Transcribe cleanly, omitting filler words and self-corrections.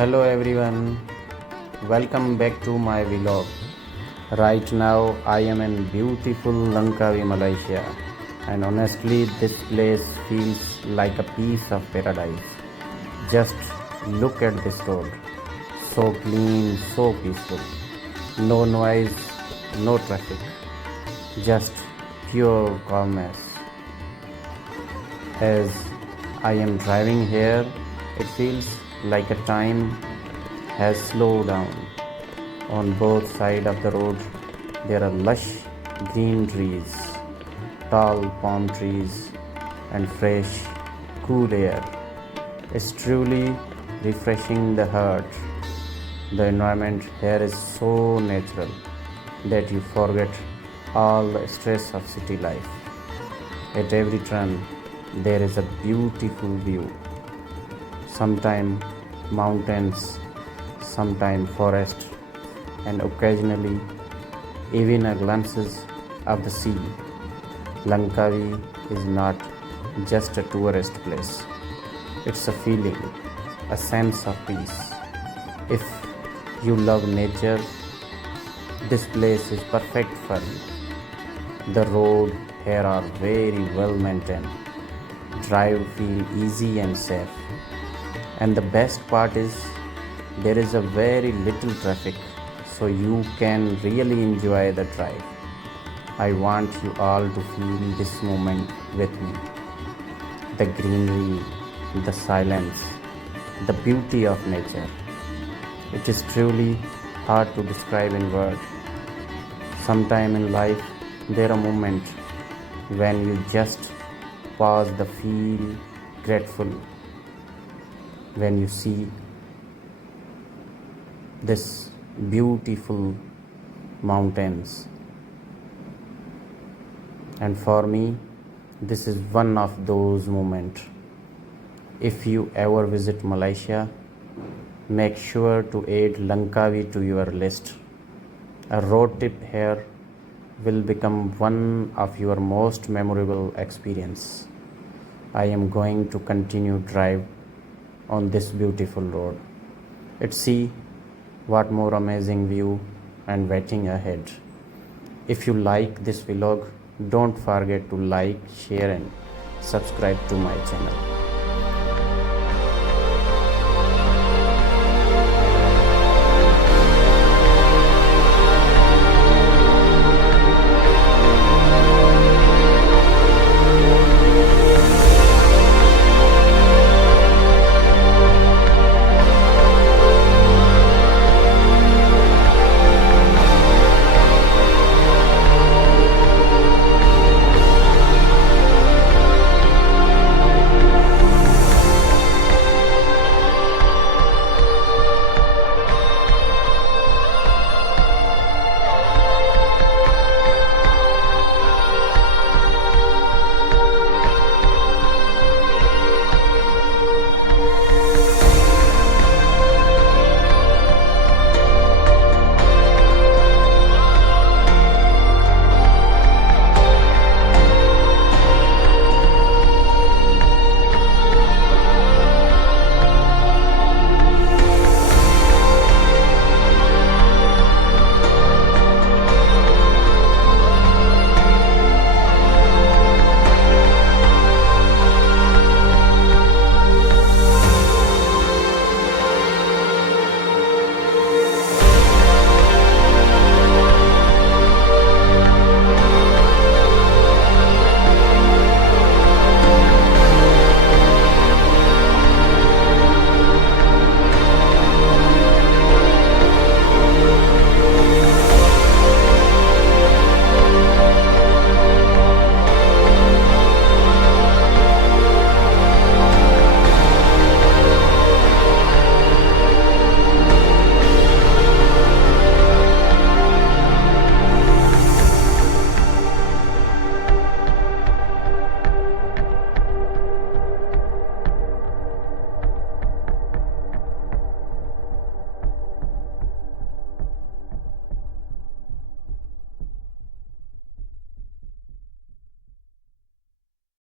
Hello everyone, welcome back to my vlog. Right now I am in beautiful Langkawi Malaysia, and honestly this place feels like a piece of paradise. Just look at this road, so clean, so peaceful. No noise, no traffic, just pure calmness. As I am driving here, it feels like a time has slowed down. On both sides of the road, there are lush green trees, tall palm trees, and fresh, cool air. It's truly refreshing the heart. The environment here is so natural that you forget all the stress of city life. At every turn, there is a beautiful view. Sometimes mountains, sometimes forest, and occasionally even a glimpses of the sea. Langkawi is not just a tourist place. It's a feeling, a sense of peace. If you love nature, this place is perfect for you. The roads here are very well maintained. Drive feel easy and safe. And the best part is there is a very little traffic, so you can really enjoy the drive. I want you all to feel this moment with me. The greenery, the silence, the beauty of nature. It is truly hard to describe in words. Sometime in life there are moments when you just pause the feel grateful when you see this beautiful mountains. And for me, this is one of those moments. If you ever visit Malaysia, make sure to add Langkawi to your list. A road trip here will become one of your most memorable experience. I am going to continue drive on this beautiful road. Let's see what more amazing view and waiting ahead. If you like this vlog, don't forget to like, share and subscribe to my channel.